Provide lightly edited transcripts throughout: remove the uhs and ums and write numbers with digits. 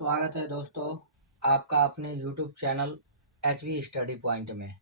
स्वागत है दोस्तों आपका अपने YouTube channel HV study point में।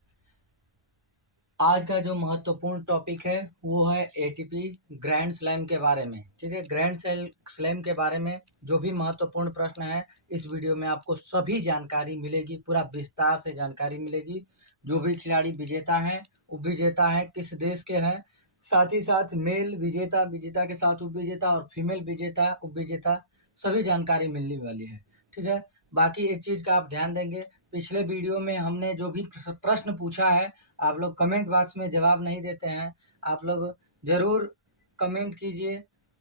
आज का जो महत्वपूर्ण टॉपिक है वो है ATP ग्रैंड स्लैम के बारे में। ठीक है, ग्रैंड स्लैम के बारे में जो भी महत्वपूर्ण प्रश्न है इस वीडियो में आपको सभी जानकारी मिलेगी, पूरा विस्तार से जानकारी मिलेगी। जो भी खिलाड़ी विजेता हैं उप विजेता हैं किस देश के हैं, साथ ही साथ मेल विजेता विजेता के साथ उप विजेता और फीमेल विजेता उप विजेता सभी जानकारी मिलने वाली है। ठीक है, बाकी एक चीज़ का आप ध्यान देंगे, पिछले वीडियो में हमने जो भी प्रश्न पूछा है आप लोग कमेंट बॉक्स में जवाब नहीं देते हैं। आप लोग ज़रूर कमेंट कीजिए,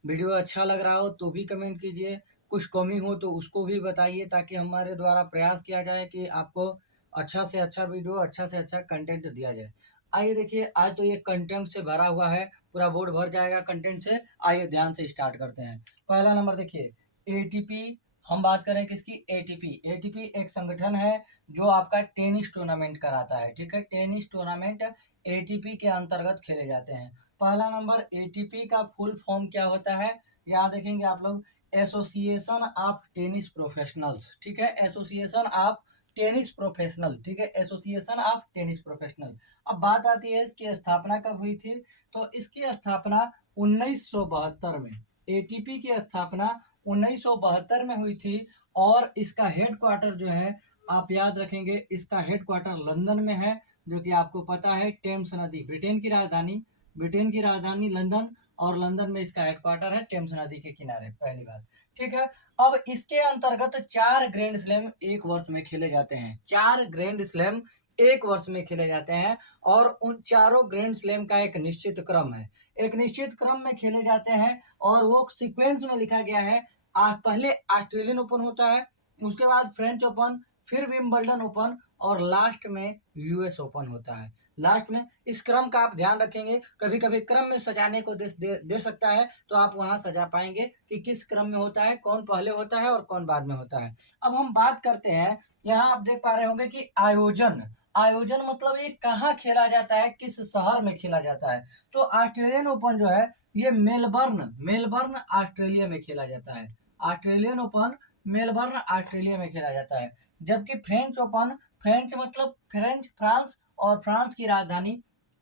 वीडियो अच्छा लग रहा हो तो भी कमेंट कीजिए, कुछ कमी हो तो उसको भी बताइए ताकि हमारे द्वारा प्रयास किया जाए कि आपको अच्छा से अच्छा वीडियो, अच्छा से अच्छा कंटेंट दिया जाए। आइए देखिए, आज तो ये कंटेंट से भरा हुआ है, पूरा बोर्ड भर जाएगा कंटेंट से। आइए ध्यान से स्टार्ट करते हैं। पहला नंबर देखिए, ATP। हम बात करें किसकी? ATP एक संगठन है जो आपका टेनिस टूर्नामेंट कराता है। ठीक है, टेनिस टूर्नामेंट ATP के अंतर्गत खेले जाते हैं। पहला नंबर, ATP का फुल फॉर्म क्या होता है? यहाँ देखेंगे आप लोग, एसोसिएशन ऑफ टेनिस प्रोफेशनल्स। ठीक है, एसोसिएशन ऑफ टेनिस प्रोफेशनल। ठीक है, एसोसिएशन ऑफ टेनिस प्रोफेशनल। अब बात आती है इसकी स्थापना कब हुई थी, तो इसकी स्थापना 1972 में, ATP की स्थापना 1972 में हुई थी। और इसका हेड क्वार्टर जो है आप याद रखेंगे, इसका हेड क्वार्टर लंदन में है, जो कि आपको पता है टेम्स नदी, ब्रिटेन की राजधानी लंदन, और लंदन में इसका हेड क्वार्टर है टेम्स नदी के किनारे। पहली बात, ठीक है। अब इसके अंतर्गत 4 ग्रैंड स्लैम एक वर्ष में खेले जाते हैं। 4 ग्रैंड स्लैम एक वर्ष में खेले जाते हैं, और उन चारों ग्रैंड स्लैम का एक निश्चित क्रम है, एक निश्चित क्रम में खेले जाते हैं, और वो सीक्वेंस में लिखा गया है। पहले ऑस्ट्रेलियन ओपन होता है, उसके बाद फ्रेंच ओपन, फिर विंबलडन ओपन, और लास्ट में US ओपन होता है। लास्ट में इस क्रम का आप ध्यान रखेंगे, कभी कभी क्रम में सजाने को दे सकता है, तो आप वहां सजा पाएंगे कि किस क्रम में होता है, कौन पहले होता है और कौन बाद में होता है। अब हम बात करते हैं, यहाँ आप देख पा रहे होंगे कि आयोजन, आयोजन मतलब ये कहाँ खेला जाता है, किस शहर में खेला जाता है। तो ऑस्ट्रेलियन ओपन जो है ये मेलबर्न ऑस्ट्रेलिया में खेला जाता है। ऑस्ट्रेलियन ओपन मेलबर्न ऑस्ट्रेलिया में खेला जाता है। जबकि फ्रेंच ओपन, फ्रेंच मतलब फ्रांस, और फ्रांस की राजधानी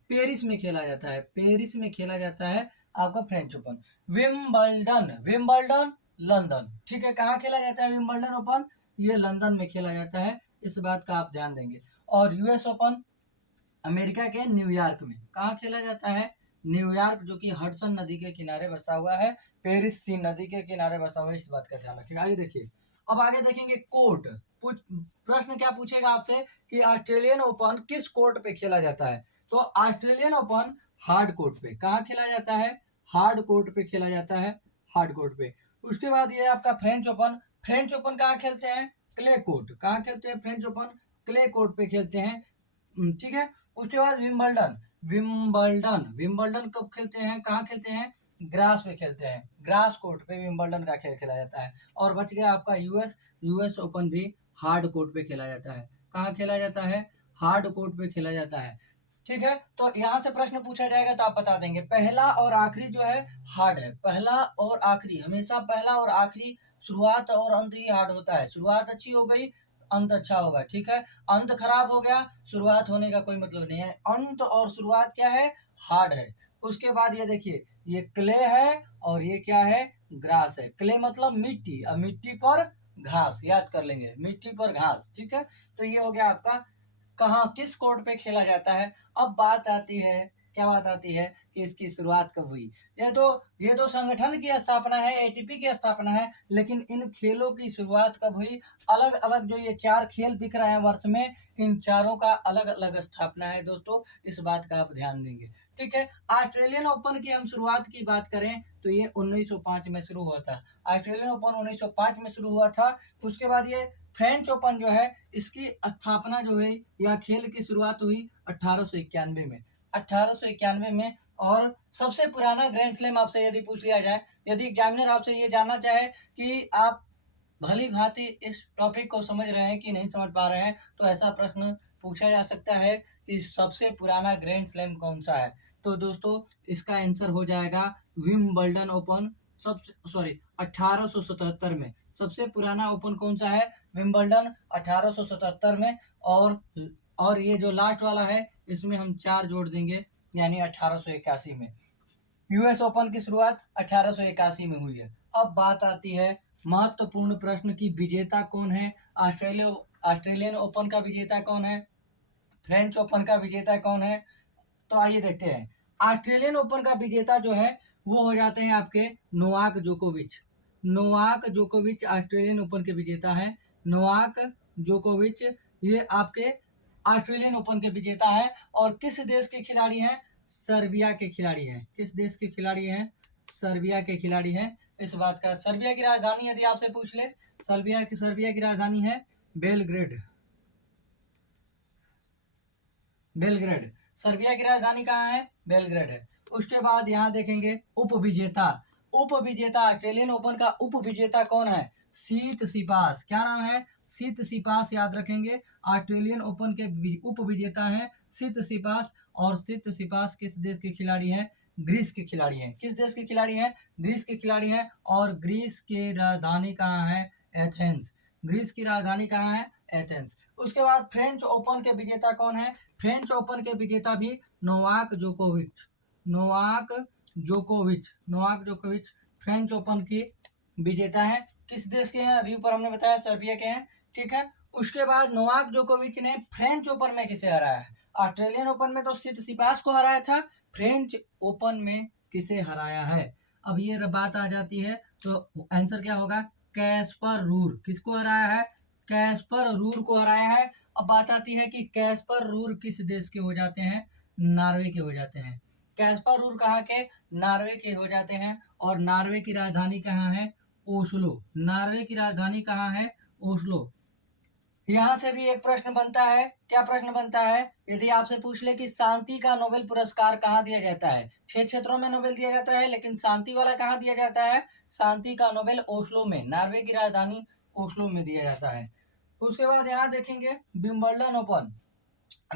पेरिस में खेला जाता है, पेरिस में खेला जाता है आपका फ्रेंच ओपन। Wimbledon London. ठीक है, कहाँ खेला जाता है विंबलडन ओपन? ये लंदन में खेला जाता है, इस बात का आप ध्यान देंगे। और US ओपन अमेरिका के न्यूयॉर्क में। कहाँ खेला जाता है? न्यूयॉर्क, जो कि हडसन नदी के किनारे बसा हुआ है, पेरिस सी नदी के किनारे बसा हुआ है, इस बात का ध्यान रखिएगा। आइए देखिए, अब आगे देखेंगे कोर्ट। प्रश्न क्या पूछेगा आपसे कि ऑस्ट्रेलियन ओपन किस कोर्ट पे खेला जाता है? तो ऑस्ट्रेलियन ओपन हार्ड कोर्ट पे। कहाँ खेला जाता है? हार्ड कोर्ट पे खेला जाता है, हार्ड कोर्ट पे। उसके बाद ये आपका फ्रेंच ओपन, फ्रेंच ओपन कहाँ खेलते हैं? Clay court. कहाँ खेलते हैं फ्रेंच ओपन? क्ले कोर्ट पे खेलते हैं। ठीक है। उसके बाद विंबलडन कब खेलते हैं, कहाँ खेलते हैं? ग्रास पे खेलते हैं, ग्रास कोर्ट पे विंबलडन का खेल खेला जाता है। और बच गया आपका यूएस ओपन भी हार्ड कोर्ट पे खेला जाता है। कहाँ खेला जाता है? हार्ड कोर्ट पे खेला जाता है। ठीक है, तो यहाँ से प्रश्न पूछा जाएगा तो आप बता देंगे। पहला और आखिरी जो है हार्ड है, पहला और आखिरी, हमेशा पहला और आखिरी, शुरुआत और अंत ही हार्ड होता है। शुरुआत अच्छी हो गई, अंत अच्छा होगा। ठीक है, अंत खराब हो गया, शुरुआत होने का कोई मतलब नहीं है। अंत और शुरुआत क्या है? हार्ड है। उसके बाद ये देखिए, ये क्ले है और ये क्या है? ग्रास है। क्ले मतलब मिट्टी, और मिट्टी पर घास, याद कर लेंगे, मिट्टी पर घास। ठीक है, तो ये हो गया आपका कहाँ किस कोर्ट पे खेला जाता है। अब बात आती है, क्या बात आती है कि इसकी शुरुआत कब हुई। ये तो संगठन की स्थापना है, ATP की स्थापना है, लेकिन इन खेलों की शुरुआत कब हुई? अलग अलग जो ये 4 खेल दिख रहे हैं वर्ष में, इन चारों का अलग अलग स्थापना है दोस्तों, इस बात का आप ध्यान देंगे। ठीक है, ऑस्ट्रेलियन ओपन की हम शुरुआत की बात करें तो ये 1905 में शुरू हुआ था। ऑस्ट्रेलियन ओपन 1905 में शुरू हुआ था। उसके बाद ये फ्रेंच ओपन जो है, इसकी स्थापना जो है या खेल की शुरुआत हुई 1891 में, 1891 में। और सबसे पुराना ग्रैंड स्लैम आपसे यदि पूछ लिया जाए, यदि एग्जामिनर आपसे ये जानना चाहे कि आप भली भांति इस टॉपिक को समझ रहे हैं कि नहीं समझ पा रहे हैं, तो ऐसा प्रश्न पूछा जा सकता है कि सबसे पुराना ग्रैंड स्लैम कौन सा है। तो दोस्तों इसका आंसर हो जाएगा विंबलडन ओपन, सब सॉरी 1877 में, सबसे पुराना ओपन कौन सा है? विंबलडन 1877 में। और ये जो लास्ट वाला है इसमें हम 4 जोड़ देंगे, यानी 1881 में। यूएस ओपन की शुरुआत 1881 में हुई है। अब बात आती है महत्वपूर्ण प्रश्न की, विजेता कौन है? ऑस्ट्रेलियन ओपन का विजेता कौन है? फ्रेंच ओपन का विजेता कौन है? तो आइए देखते हैं। ऑस्ट्रेलियन ओपन का विजेता जो है वो हो जाते हैं आपके नोवाक जोकोविच। नोवाक जोकोविच ऑस्ट्रेलियन ओपन के विजेता है। नोवाक जोकोविच ये आपके ऑस्ट्रेलियन ओपन के विजेता है। और किस देश के खिलाड़ी हैं? सर्बिया के खिलाड़ी हैं। किस देश के खिलाड़ी हैं? सर्बिया के खिलाड़ी हैं। इस बात का, सर्बिया की राजधानी यदि आपसे पूछ ले, सर्बिया की राजधानी है बेलग्रेड। बेलग्रेड, सर्बिया की राजधानी कहाँ है? बेलग्रेड है। उसके बाद यहाँ देखेंगे उपविजेता। उपविजेता ऑस्ट्रेलियन ओपन का उपविजेता कौन है? सीतसिपास। क्या नाम है? सीतसिपास, याद रखेंगे। ऑस्ट्रेलियन ओपन के उपविजेता हैं सीतसिपास। और सीतसिपास किस देश के खिलाड़ी हैं? ग्रीस के खिलाड़ी हैं। किस देश के खिलाड़ी हैं? ग्रीस के खिलाड़ी हैं। और ग्रीस की राजधानी कहाँ है? एथेंस। ग्रीस की राजधानी कहाँ है? एथेंस। उसके बाद फ्रेंच ओपन के विजेता कौन है? फ्रेंच ओपन के विजेता भी नोवाक जोकोविच। नोवाक जोकोविच, नोवाक जोकोविच फ्रेंच ओपन की विजेता है। किस देश के हैं? अभी ऊपर हमने बताया सर्बिया के हैं, ठीक है। उसके बाद नोवाक जोकोविच ने फ्रेंच ओपन में किसे हराया है? ऑस्ट्रेलियन ओपन में तो सितसिपास को हराया था, फ्रेंच ओपन में किसे हराया है? अब ये बात आ जाती है, तो आंसर क्या होगा? Caspar Ruhr. किसको हराया है? कैस्पर रूर को हराया है। अब बात आती है कि कैस्पर रूर किस देश के हो जाते हैं? नॉर्वे के हो जाते हैं। कैस्पर रूर कहाँ के? नॉर्वे के हो जाते हैं। और नॉर्वे की राजधानी कहाँ है? ओस्लो। नॉर्वे की राजधानी कहाँ है? ओस्लो। यहाँ से भी एक प्रश्न बनता है। क्या प्रश्न बनता है? यदि आपसे पूछ ले कि शांति का नोबेल पुरस्कार कहाँ दिया जाता है? 6 क्षेत्रों में नोबेल दिया जाता है, लेकिन शांति वाला कहाँ दिया जाता है? शांति का नोबेल ओस्लो में, नॉर्वे की राजधानी ओस्लो में दिया जाता है। उसके बाद यहाँ देखेंगे विंबलडन ओपन।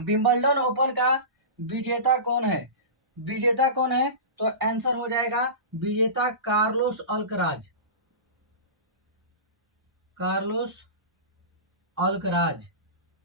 विंबलडन ओपन का विजेता कौन है? विजेता कौन है? तो आंसर हो जाएगा विजेता Carlos Alcaraz. Carlos Alcaraz.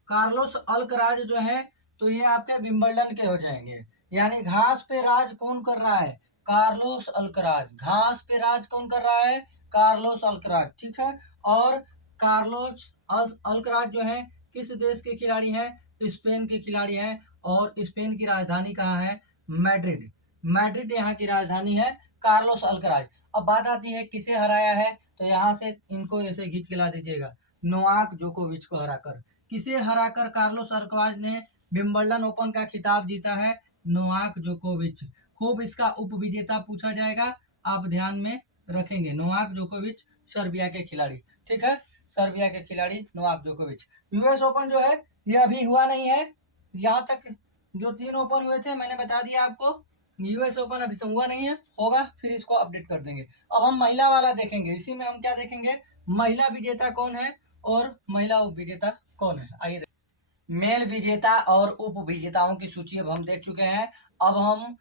Carlos Alcaraz जो है, तो ये आपके विंबलडन के हो जाएंगे। यानी घास पे राज कौन कर रहा है? Carlos Alcaraz. घास पे राज कौन कर रहा है? कार्लोस अल्कराज, ठीक है। और कार्लोस अल्कराज जो है किस देश के खिलाड़ी हैं? स्पेन के खिलाड़ी हैं। और स्पेन की राजधानी कहाँ है? मैड्रिड। मैड्रिड यहाँ की राजधानी है। Carlos Alcaraz. अब बात आती है किसे हराया है, तो यहाँ से इनको ऐसे खींच के ला दीजिएगा, नोवाक जोकोविच को हराकर। किसे हराकर कार्लोस अल्कराज ने विंबलडन ओपन का खिताब जीता है? नोवाक जोकोविच। खूब इसका उपविजेता पूछा जाएगा, आप ध्यान में रखेंगे। नोवाक जोकोविच सर्बिया के खिलाड़ी, ठीक है। सर्बिया के खिलाड़ी नोवाक जोकोविच। यूएस ओपन जो है ये अभी हुआ नहीं है। यहाँ तक जो 3 ओपन हुए थे मैंने बता दिया आपको। यूएस ओपन अभी से हुआ नहीं है, होगा फिर इसको अपडेट कर देंगे। अब हम महिला वाला देखेंगे। इसी में हम क्या देखेंगे? महिला विजेता कौन है और महिला उप विजेता कौन है। आइए मेल विजेता और उप विजेताओं की सूची अब हम देख चुके हैं। अब हम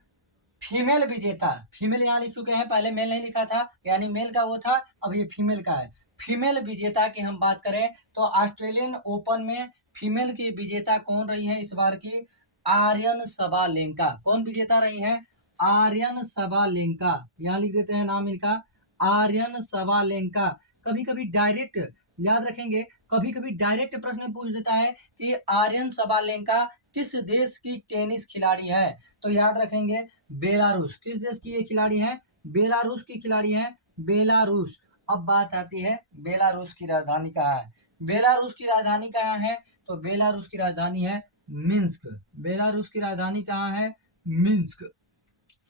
फीमेल विजेता, फीमेल यहाँ लिख चुके हैं, पहले मेल नहीं लिखा था, यानी मेल का वो था, अब ये फीमेल का है। फीमेल विजेता की हम बात करें तो ऑस्ट्रेलियन ओपन में फीमेल की विजेता कौन रही है इस बार की? आर्यन सबालेंका। कौन विजेता रही है? आर्यन सबालेंका। यहाँ लिख देते हैं नाम इनका, आर्यन सबालेंका। कभी कभी डायरेक्ट याद रखेंगे, कभी कभी डायरेक्ट प्रश्न पूछ देता है कि आर्यन सबालेंका किस देश की टेनिस खिलाड़ी है, तो याद रखेंगे बेलारूस। किस देश की ये खिलाड़ी है? बेलारूस की खिलाड़ी है, बेलारूस। अब बात आती है बेलारूस की राजधानी कहाँ है? बेलारूस की राजधानी कहाँ है? तो बेलारूस की राजधानी है मिन्स्क। बेलारूस की राजधानी कहाँ है? मिन्स्क।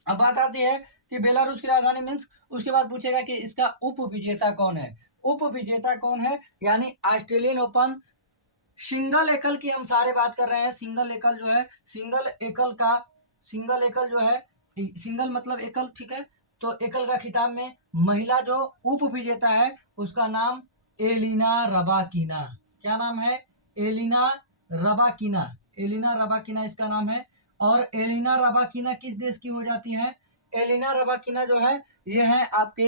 अब बात आती है कि बेलारूस की राजधानी मिन्स्क। उसके बाद पूछेगा कि इसका उप विजेता कौन है? उप विजेता कौन है? यानी ऑस्ट्रेलियन ओपन सिंगल एकल की हम सारे बात कर रहे हैं। सिंगल एकल जो है, सिंगल एकल जो है, सिंगल मतलब एकल, ठीक है। तो एकल का खिताब में महिला जो उप विजेता है उसका नाम एलिना रबाकिना। क्या नाम है? एलिना रबाकिना। एलिना रबाकिना इसका नाम है। और एलिना रबाकिना किस देश की हो जाती है? एलिना रबाकिना जो है ये है आपके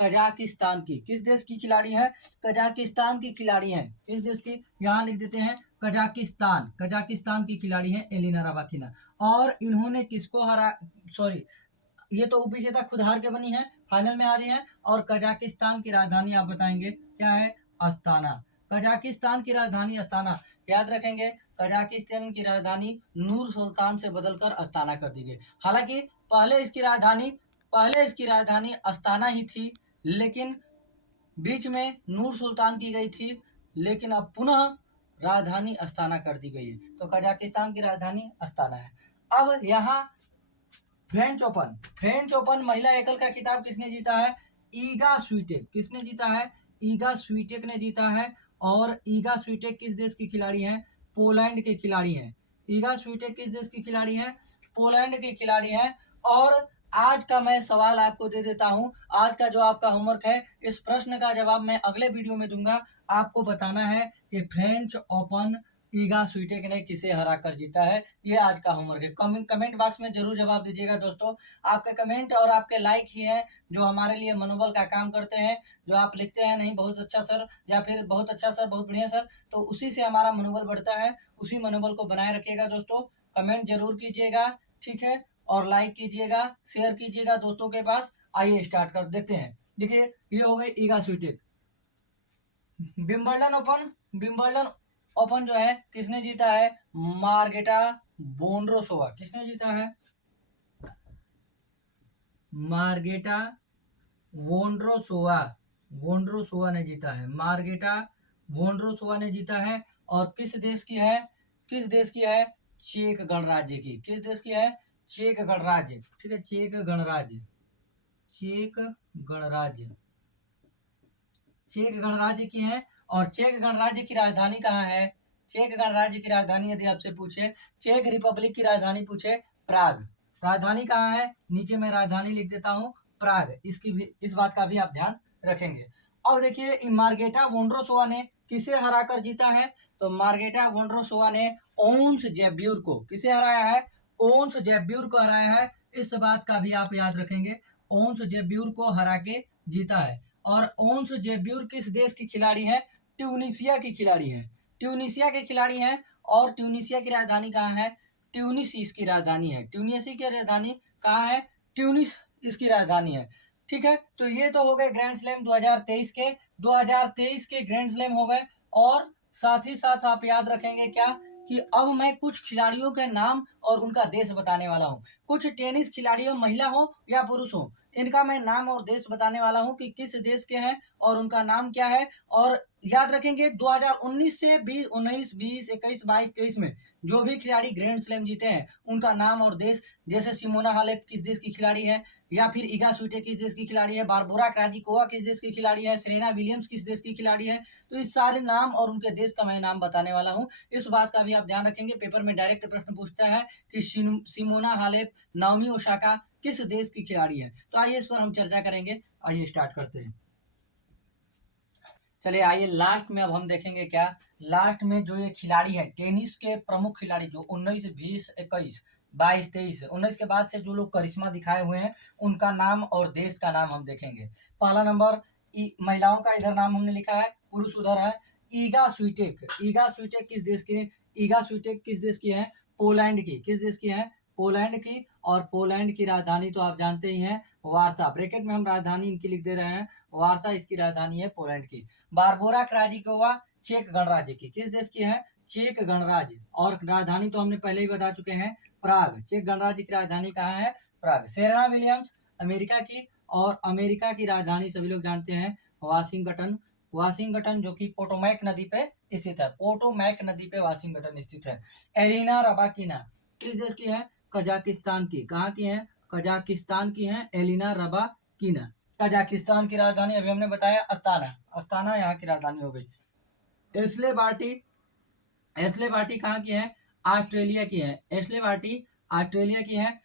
कजाकिस्तान की। किस देश की खिलाड़ी है? कजाकिस्तान की खिलाड़ी है। किस देश की? यहाँ लिख देते हैं कजाकिस्तान। कजाकिस्तान की खिलाड़ी है एलिना रबाकिना। और इन्होंने किसको हरा, सॉरी, ये तो उपविजेता खुद हार के बनी है, फाइनल में आ रही है। और कजाकिस्तान की राजधानी आप बताएंगे क्या है? अस्ताना। कजाकिस्तान की राजधानी अस्ताना, याद रखेंगे। कजाकिस्तान की राजधानी नूर सुल्तान से बदलकर अस्ताना कर दी गई। हालांकि पहले इसकी राजधानी अस्ताना ही थी, लेकिन बीच में नूर सुल्तान की गई थी, लेकिन अब पुनः राजधानी अस्ताना कर दी गई है। तो कजाकिस्तान की राजधानी अस्ताना है। अब यहाँ फ्रेंच ओपन महिला एकल का खिताब किसने जीता है? ईगा स्वीटेक। किसने जीता है? ईगा स्वीटेक ने जीता है। और ईगा स्वीटेक किस देश की खिलाड़ी हैं? पोलैंड के खिलाड़ी हैं। ईगा स्वीटेक किस देश की खिलाड़ी हैं? पोलैंड की खिलाड़ी हैं। और आज का मैं सवाल आपको दे देता हूं। आज का जो आपका होमवर्क है, इस प्रश्न का जवाब मैं अगले वीडियो में दूंगा। आपको बताना है कि फ्रेंच ओपन ईगा स्वीटेक ने किसे हरा कर जीता है। ये आज का होमवर्क है। कमेंट बॉक्स में जरूर जवाब दीजिएगा दोस्तों। आपके कमेंट और आपके लाइक ही है जो हमारे लिए मनोबल का काम करते हैं। जो आप लिखते हैं नहीं बहुत अच्छा सर, या फिर बहुत अच्छा सर, बहुत बढ़िया सर, तो उसी से हमारा मनोबल बढ़ता है। उसी मनोबल को बनाए रखिएगा दोस्तों। कमेंट जरूर कीजिएगा, ठीक है, और लाइक कीजिएगा, शेयर कीजिएगा दोस्तों के पास। आइए स्टार्ट कर देते हैं। देखिए, ये हो गई ईगा स्वीटेक। विंबलडन ओपन जो है किसने जीता है? Margarita Vondrousova. किसने जीता है? मार्गेटा वोंड्रोसोवा ने जीता है। मार्गेटा वोंड्रोसोवा ने जीता है। और किस देश की है? चेक गणराज्य की। किस देश की है? चेक गणराज्य, ठीक है, चेक गणराज्य की है। और चेक गणराज्य की राजधानी कहाँ है? चेक गणराज्य की राजधानी यदि आपसे पूछे, चेक रिपब्लिक की राजधानी पूछे, प्राग। राजधानी कहाँ है? नीचे मैं राजधानी लिख देता हूँ, प्राग। इस बात का भी आप ध्यान रखेंगे। अब देखिए, मार्गेटा वोंड्रोसोवा ने किसे हराकर जीता है? तो मार्गेटा वोंड्रोसोवा ने ओन्स जेब्यूर को, किसे हराया है? ओन्स जेब्यूर को हराया है। इस बात का भी आप याद रखेंगे, ओन्स जेब्यूर को हरा के जीता है। और ओन्स जेब्यूर किस देश की खिलाड़ी है? ट्यूनीशिया की खिलाड़ी है। ट्यूनीशिया के खिलाड़ी हैं। और ट्यूनीशिया की राजधानी कहाँ है? ट्यूनिस इसकी राजधानी है। ट्यूनीशिया की राजधानी कहाँ है? ट्यूनिस इसकी राजधानी है, ठीक है। तो ये तो हो गए ग्रैंड स्लैम 2023 के। 2023 के ग्रैंड स्लैम हो गए। और साथ ही साथ आप याद रखेंगे क्या, कि अब मैं कुछ खिलाड़ियों के नाम और उनका देश बताने वाला हूँ। कुछ टेनिस खिलाड़ियों, महिला हो या पुरुष हो, इनका मैं नाम और देश बताने वाला हूँ कि किस देश के हैं और उनका नाम क्या है। और याद रखेंगे 2019 से 19, 20, 21, 22, 23 में जो भी खिलाड़ी ग्रैंड स्लैम जीते हैं उनका नाम और देश, जैसे सिमोना हालेप किस देश की खिलाड़ी है, या फिर ईगा स्वीटेक किस देश की खिलाड़ी है, बारबोरा क्राजिकोवा किस देश की खिलाड़ी है, सेरेना विलियम्स किस देश की खिलाड़ी है। तो इस सारे नाम और उनके देश का मैं नाम बताने वाला हूँ। इस बात का भी आप ध्यान रखेंगे। पेपर में डायरेक्ट प्रश्न पूछता है कि सिमोना हालेप, नाओमी ओसाका किस देश की खिलाड़ी है। तो आइए इस पर हम चर्चा करेंगे। आइए स्टार्ट करते हैं। चलिए आइए लास्ट में अब हम देखेंगे क्या, लास्ट में जो ये खिलाड़ी है, टेनिस के प्रमुख खिलाड़ी जो 19, 20, 21, 22, 23, 19 के बाद से जो लोग करिश्मा दिखाए हुए हैं उनका नाम और देश का नाम हम देखेंगे। पहला नंबर, महिलाओं का इधर नाम हमने लिखा है, पुरुष उधर है। ईगा स्वीटेक। ईगा स्वीटेक किस देश की? ईगा स्वीटेक किस देश की है? पोलैंड की। किस देश की है? पोलैंड की। और पोलैंड की राजधानी तो आप जानते ही हैं, वार्सा। ब्रैकेट में हम राजधानी इनकी लिख दे रहे हैं, वार्सा इसकी राजधानी है पोलैंड की। बारबोरा क्राजिकोवा चेक गणराज्य की। किस देश की है? चेक गणराज्य। और राजधानी तो हमने पहले ही बता चुके हैं, प्राग। चेक गणराज्य की राजधानी कहाँ है? प्राग। सेरेना विलियम्स अमेरिका की। और अमेरिका की राजधानी सभी लोग जानते हैं, वाशिंगटन जो कि पोटोमैक नदी पे स्थित है। पोटोमैक नदी पे वाशिंगटन स्थित है। एलिना रबाकिना किस देश की है? कजाकिस्तान की। कहाँ की है? कजाकिस्तान की है एलिना रबाकिना। कजाकिस्तान की राजधानी अभी हमने बताया अस्ताना यहाँ की राजधानी हो गई। एस्ले बार्टी कहाँ की है? ऑस्ट्रेलिया की है। एस्ले बार्टी ऑस्ट्रेलिया की है।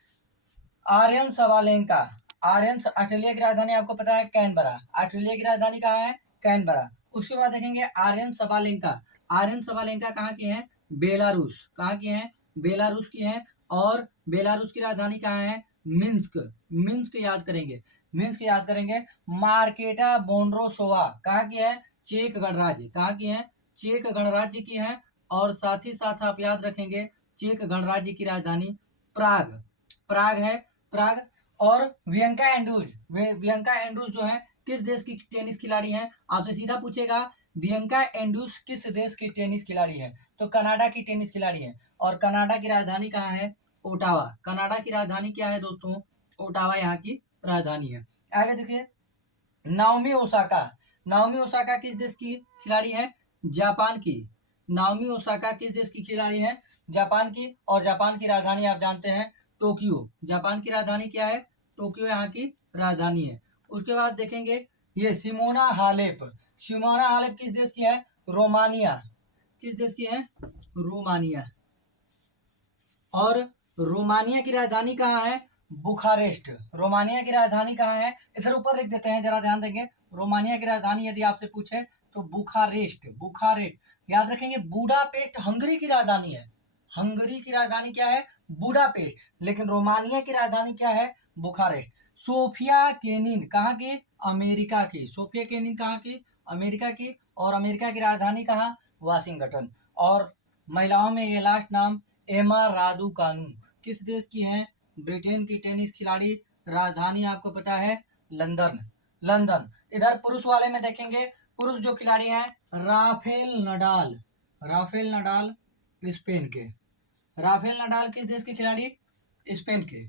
आर्यन सवालेंका ऑस्ट्रेलिया की राजधानी आपको पता है कैनबरा। ऑस्ट्रेलिया की राजधानी कहाँ है? कैनबरा। उसके बाद देखेंगे आर्यन सवालेंका कहाँ की है? बेलारूस। कहाँ की है? बेलारूस की है। और बेलारूस की राजधानी कहाँ है? मिन्स्क याद करेंगे। मीन्स की याद करेंगे मार्केटा बोंड्रोसोवा कहाँ की है, चेक गणराज्य, कहाँ की है, चेक गणराज्य की है। और साथ ही साथ आप याद रखेंगे चेक गणराज्य की राजधानी प्राग, प्राग है, प्राग। और बियांका एंड्रूज, बियांका एंड्रूज जो है किस देश की टेनिस खिलाड़ी है, आपसे सीधा पूछेगा बियांका एंड्रूज किस देश की टेनिस खिलाड़ी है, तो कनाडा की टेनिस खिलाड़ी है। और कनाडा की राजधानी कहाँ है, ओटावा, कनाडा की राजधानी क्या है दोस्तों, ओटावा यहाँ की राजधानी है। आगे देखिए नाओमी ओसाका, नाओमी ओसाका किस देश की खिलाड़ी है, जापान की, नाओमी ओसाका किस देश की खिलाड़ी है, जापान की। और जापान की राजधानी आप जानते हैं टोक्यो, जापान की राजधानी क्या है, टोक्यो यहाँ की राजधानी है। उसके बाद देखेंगे ये सिमोना हालेप, सिमोना हालेप किस देश की है, रोमानिया, किस देश की है, रोमानिया। और रोमानिया की राजधानी कहाँ है, बुखारेस्ट, रोमानिया की राजधानी कहाँ है, इधर ऊपर लिख देते हैं, जरा ध्यान देंगे। रोमानिया की राजधानी यदि आपसे पूछे तो बुखारेस्ट, बुखारेस्ट। याद रखेंगे बुडापेस्ट हंगरी की राजधानी है, हंगरी की राजधानी क्या है, बुडापेस्ट, लेकिन रोमानिया की राजधानी क्या है, बुखारेस्ट। सोफिया केनिन कहाँ की, अमेरिका की, सोफिया केनिन कहाँ की, अमेरिका की। और अमेरिका की राजधानी कहाँ, वाशिंगटन। और महिलाओं में ये लास्ट नाम एमा रादुकानु किस देश की है, ब्रिटेन की टेनिस खिलाड़ी, राजधानी आपको पता है लंदन, लंदन। इधर पुरुष वाले में देखेंगे, पुरुष जो खिलाड़ी हैं Rafael Nadal, Rafael Nadal Spain के, राफेल नडाल किस देश के खिलाड़ी, स्पेन के।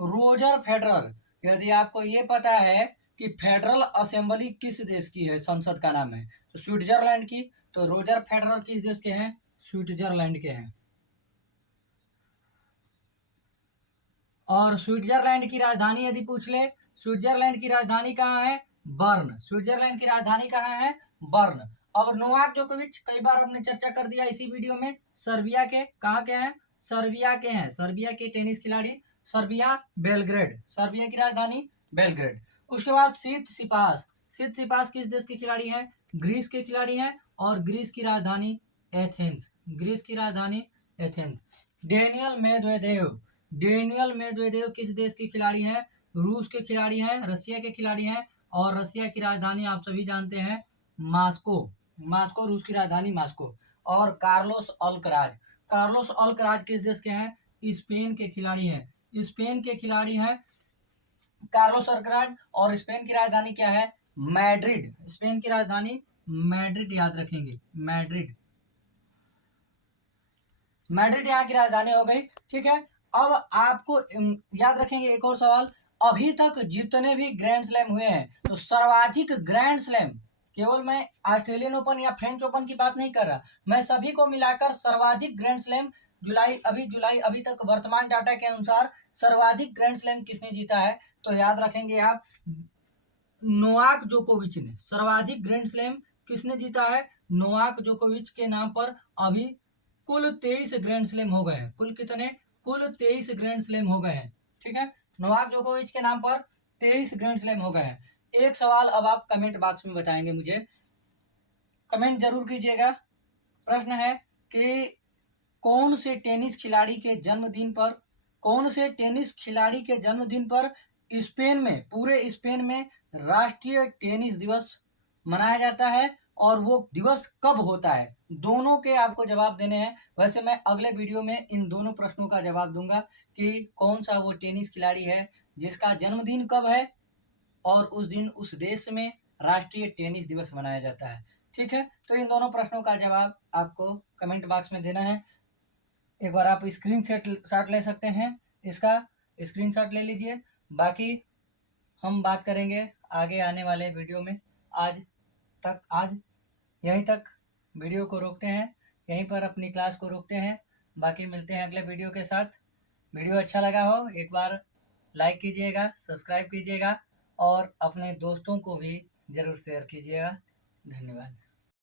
रोजर फेडरर, यदि आपको ये पता है कि फेडरल असेंबली किस देश की है, संसद का नाम है, तो स्विट्जरलैंड की, तो रोजर फेडरर किस देश के हैं, स्विट्जरलैंड के हैं। और स्विट्जरलैंड की राजधानी यदि पूछ ले, स्विट्जरलैंड की राजधानी कहाँ है, बर्न, स्विट्जरलैंड की राजधानी कहाँ है, बर्न। और नोवाक जोकोविच कई बार हमने चर्चा कर दिया इसी वीडियो में, सर्बिया के, कहाँ के हैं, सर्बिया के हैं, सर्बिया के टेनिस खिलाड़ी, सर्बिया बेलग्रेड, सर्बिया की राजधानी बेलग्रेड। उसके बाद सीत सिपास, सीत सिपास किस देश के खिलाड़ी हैं, ग्रीस के खिलाड़ी हैं। और ग्रीस की राजधानी एथेंस, ग्रीस की राजधानी Athens. Daniel Medvedev, Daniel Medvedev किस देश के खिलाड़ी हैं, रूस के खिलाड़ी हैं, रसिया के खिलाड़ी हैं। और रसिया की राजधानी आप सभी जानते हैं मास्को, मास्को रूस की राजधानी मास्को। और कार्लोस अल्कराज, कार्लोस अल्कराज किस देश के हैं, स्पेन के खिलाड़ी हैं, स्पेन के खिलाड़ी हैं कार्लोस अल्कराज। और स्पेन की राजधानी क्या है, मैड्रिड, स्पेन की राजधानी मैड्रिड, याद रखेंगे मैड्रिड, मैड्रिड यहाँ की राजधानी हो गई। ठीक है, अब आपको याद रखेंगे एक और सवाल, अभी तक जितने भी ग्रैंड स्लैम हुए हैं, तो सर्वाधिक ग्रैंड स्लैम, केवल मैं ऑस्ट्रेलियन ओपन या फ्रेंच ओपन की बात नहीं कर रहा, मैं सभी को मिलाकर सर्वाधिक ग्रैंड स्लैम जुलाई अभी तक वर्तमान डाटा के अनुसार सर्वाधिक ग्रैंड स्लैम किसने जीता है, तो याद रखेंगे आप नोवाक जोकोविच ने, सर्वाधिक ग्रैंड स्लैम किसने जीता है, नोवाक जोकोविच के नाम पर अभी कुल 23 ग्रैंड स्लैम हो गए हैं, कुल कितने, कुल 23 ग्रैंड स्लैम हो गए हैं। ठीक है, नोवाक जोकोविच के नाम पर 23 ग्रैंड स्लैम हो गए हैं। एक सवाल अब आप कमेंट बॉक्स में बताएंगे मुझे, कमेंट जरूर कीजिएगा। प्रश्न है कि कौन से टेनिस खिलाड़ी के जन्मदिन पर, कौन से टेनिस खिलाड़ी के जन्मदिन पर स्पेन में, पूरे स्पेन में राष्ट्रीय टेनिस दिवस मनाया जाता है, और वो दिवस कब होता है, दोनों के आपको जवाब देने हैं। वैसे मैं अगले वीडियो में इन दोनों प्रश्नों का जवाब दूंगा कि कौन सा वो टेनिस खिलाड़ी है जिसका जन्मदिन कब है और उस दिन उस देश में राष्ट्रीय टेनिस दिवस मनाया जाता है। ठीक है, तो इन दोनों प्रश्नों का जवाब आपको कमेंट बॉक्स में देना है। एक बार आप स्क्रीन शॉट ले सकते हैं, इसका स्क्रीन शॉट ले लीजिए। बाकी हम बात करेंगे आगे आने वाले वीडियो में। आज यहीं तक वीडियो को रोकते हैं, यहीं पर अपनी क्लास को रोकते हैं। बाकी मिलते हैं अगले वीडियो के साथ। वीडियो अच्छा लगा हो एक बार लाइक कीजिएगा, सब्सक्राइब कीजिएगा और अपने दोस्तों को भी ज़रूर शेयर कीजिएगा। धन्यवाद।